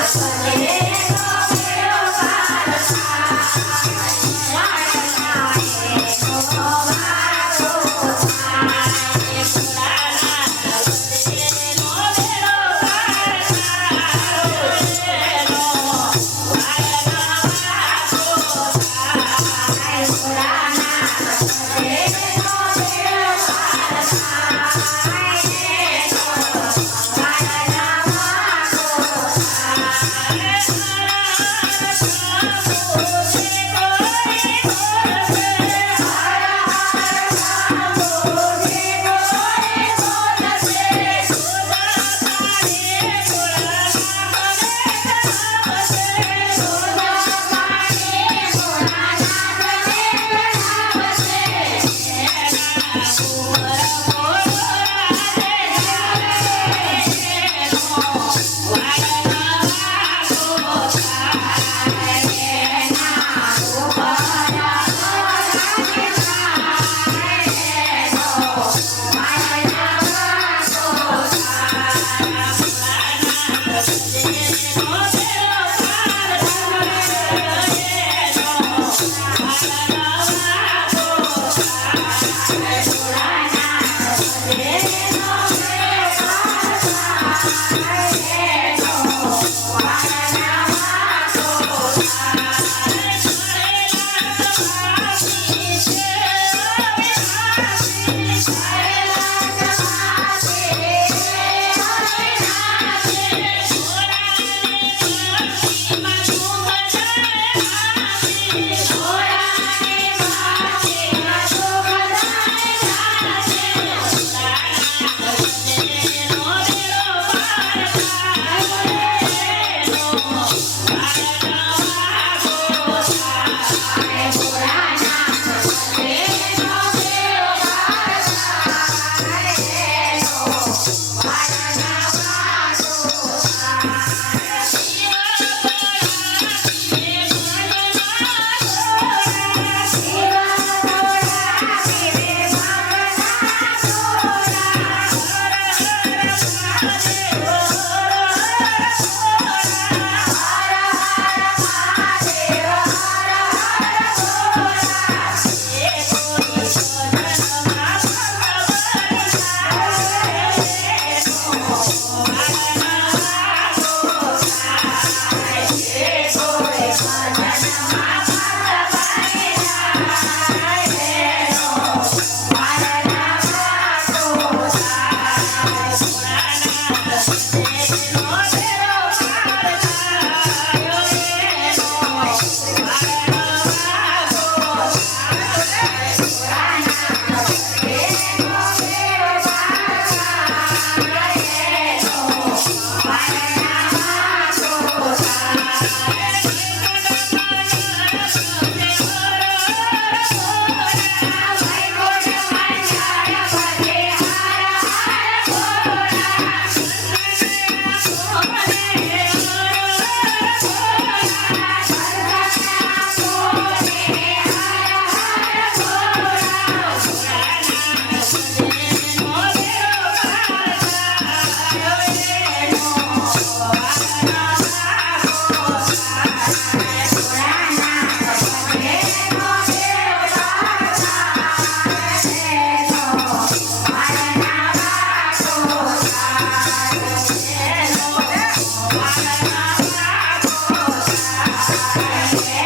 Bye. Así. Yeah.